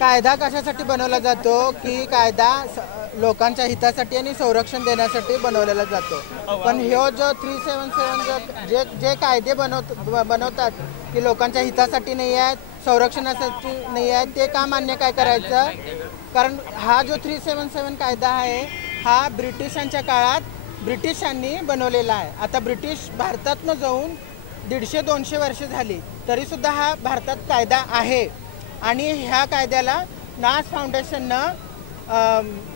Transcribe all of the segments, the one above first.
कायदा कशासाठी बनवला जातो की कायदा लोकांच्या हितासाठी आणि संरक्षण देण्यासाठी बनवलेला जातो। पण ह्यो जो 377 जे कायदे बनवतात की लोकांच्या हितासाठी नाही आहेत, संरक्षणासाठी नाही आहेत, ते का मान्य काय करायचं? कारण हा जो 377 कायदा आहे हा ब्रिटिशांच्या काळात ब्रिटिशांनी बनवलेला आहे। आता ब्रिटिश भारतातनं जाऊन 150-200 वर्ष झाली तरी सुद्धा हा भारतात कायदा आहे आणि ह्या कायद्याला नास फाउंडेशननं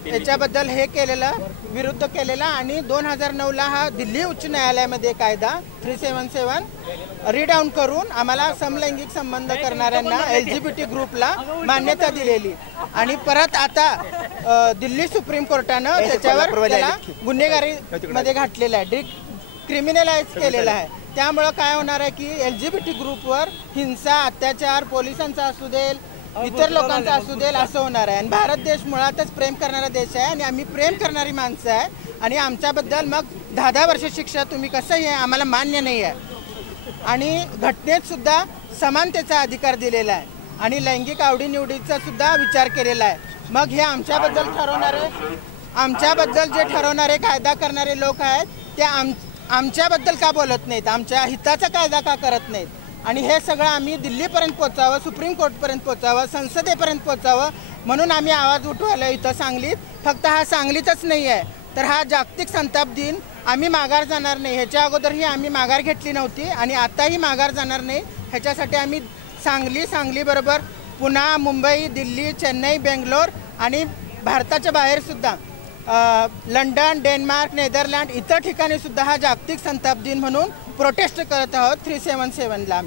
याच्याबद्दल हे केलेलं विरुद्ध केलेला आणि 2009ला हा दिल्ली उच्च न्यायालयामध्ये कायदा 377 रिडाऊन करून आम्हाला समलैंगिक संबंध करणाऱ्यांना LGBT ग्रुपला मान्यता दिलेली आणि परत आता दिल्ली सुप्रीम कोर्टानं त्याच्यावर त्याला गुन्हेगारीमध्ये घातलेला आहे, क्रिमिनलाइज केलेला आहे। त्यामुळं काय होणार आहे की LGBT ग्रुपवर हिंसा, अत्याचार पोलिसांचा असू देल, इतर लोकांचा असू देल असं होणार आहे। आणि भारत देश मुळातच प्रेम करणारा देश आहे आणि आम्ही प्रेम करणारी माणसं आहे आणि आमच्याबद्दल मग 10-10 वर्ष शिक्षा तुम्ही कसं हे आम्हाला मान्य नाही आहे। आणि घटनेत सुद्धा समानतेचा अधिकार दिलेला आहे आणि लैंगिक आवडीनिवडीचा सुद्धा विचार केलेला आहे। मग हे आमच्याबद्दल जे ठरवणारे कायदा करणारे लोक आहेत ते आमच्याबद्दल का बोलत नाहीत, आमच्या हिताचा कायदा का करत नाहीत? आणि हे सगळं आम्ही दिल्लीपर्यंत पोचावं, सुप्रीम कोर्टपर्यंत पोचावं, संसदेपर्यंत पोचावं म्हणून आम्ही आवाज उठवायला इथं सांगलीत। फक्त हा सांगलीतच नाही आहे तर हा जागतिक संताप दिन आम्ही माघार जाणार नाही। ह्याच्या अगोदरही आम्ही माघार घेतली नव्हती आणि आताही माघार जाणार नाही। ह्याच्यासाठी आम्ही सांगलीबरोबर पुणे, मुंबई, दिल्ली, चेन्नई, बेंगलोर आणि भारताच्या बाहेरसुद्धा लंडन, डेन्मार्क, नेदरलँड इतर ठिकाणी सुद्धा हा जागतिक संताप दिन म्हणून प्रोटेस्ट करत आहोत 377ला।